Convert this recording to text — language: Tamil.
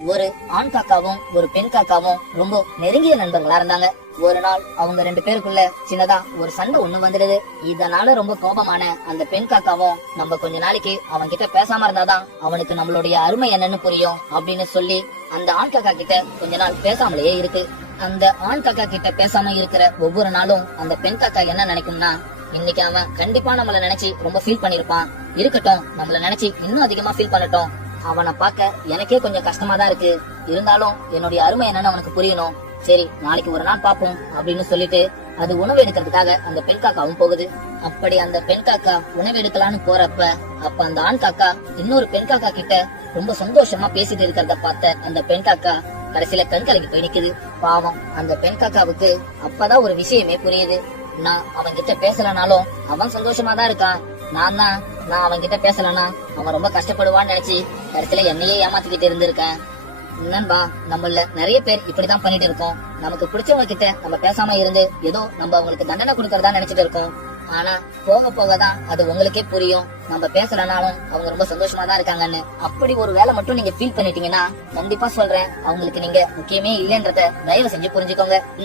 ஒரு ஆண் காக்காவும் ஒரு பெண் காக்காவும் ரொம்ப நெருங்கிய நண்பர்களா இருந்தாங்க. ஒரு நாள் அவங்க ரெண்டு பேருக்குள்ள சின்னதா ஒரு சண்டை ஒண்ணு வந்துடுது. இதனால ரொம்ப கோபமான அந்த பெண் காக்காவும், நம்ம கொஞ்ச நாளைக்கு அவன் கிட்ட பேசாம இருந்தாதான் அவனுக்கு நம்மளுடைய அருமை என்னன்னு புரியும் அப்படின்னு சொல்லி அந்த ஆண் காக்கா கிட்ட கொஞ்ச நாள் பேசாமலேயே இருக்கு. அந்த ஆண் காக்கா கிட்ட பேசாம இருக்கிற ஒவ்வொரு நாளும் அந்த பெண் காக்கா என்ன நினைக்கும்னா, இன்னைக்கு அவன் கண்டிப்பா நம்மள நினைச்சு ரொம்ப ஃபீல் பண்ணிருப்பான், இருக்கட்டும் நம்மள நினைச்சு இன்னும் அதிகமா ஃபீல் பண்ணட்டும், அவனை பார்க்க எனக்கே கொஞ்சம் கஷ்டமா தான் இருக்கு, இருந்தாலும் என்னுடைய அருமை என்னன்னு அவனுக்கு புரியணும், சரி நாளைக்கு ஒரு நாள் பாப்போம் அப்படின்னு சொல்லிட்டு அது உணவு எடுக்கிறதுக்காக அந்த பெண் காக்காவும் போகுது. அப்படி அந்த பெண் காக்கா உணவு எடுக்கலான்னு போறப்ப அப்ப அந்த ஆண் காக்கா இன்னொரு பெண் காக்கா கிட்ட ரொம்ப சந்தோஷமா பேசிட்டு இருக்கிறத பார்த்த அந்த பெண் காக்கா கடைசியில கண் கலங்கி போய் நிக்குது. பாவம் அந்த பெண் காக்காவுக்கு அப்பதான் ஒரு விஷயமே புரியுது. நான் அவன் கிட்ட பேசலனாலும் அவன் சந்தோஷமா தான் இருக்கான், நான் அவன் கிட்ட பேசலனா அவன் ரொம்ப கஷ்டப்படுவான்னு நினைச்சு கடைசியில என்னையே ஏமாத்திக்கிட்டு இருந்திருக்கேன். நண்பா, நம்மள நிறைய பேர் இப்படிதான் பண்ணிட்டு இருக்கோம். நமக்கு பிடிச்சவங்க கிட்ட நம்ம பேசாம இருந்து ஏதோ நம்ம அவங்களுக்கு தண்டனை கொடுக்கறதா நினைச்சிட்டு இருக்கோம். ஆனா போக போகதான் அது உங்களுக்கே புரியும், நம்ம பேசலனாலும் அவங்க ரொம்ப சந்தோஷமா தான் இருக்காங்கன்னு. அப்படி ஒரு வேலை மட்டும் நீங்க ஃபீல் பண்ணிட்டீங்கன்னா கண்டிப்பா சொல்றேன், அவங்களுக்கு நீங்க முக்கியமே இல்லைன்றத தயவு செஞ்சு புரிஞ்சுக்கோங்க. இந்த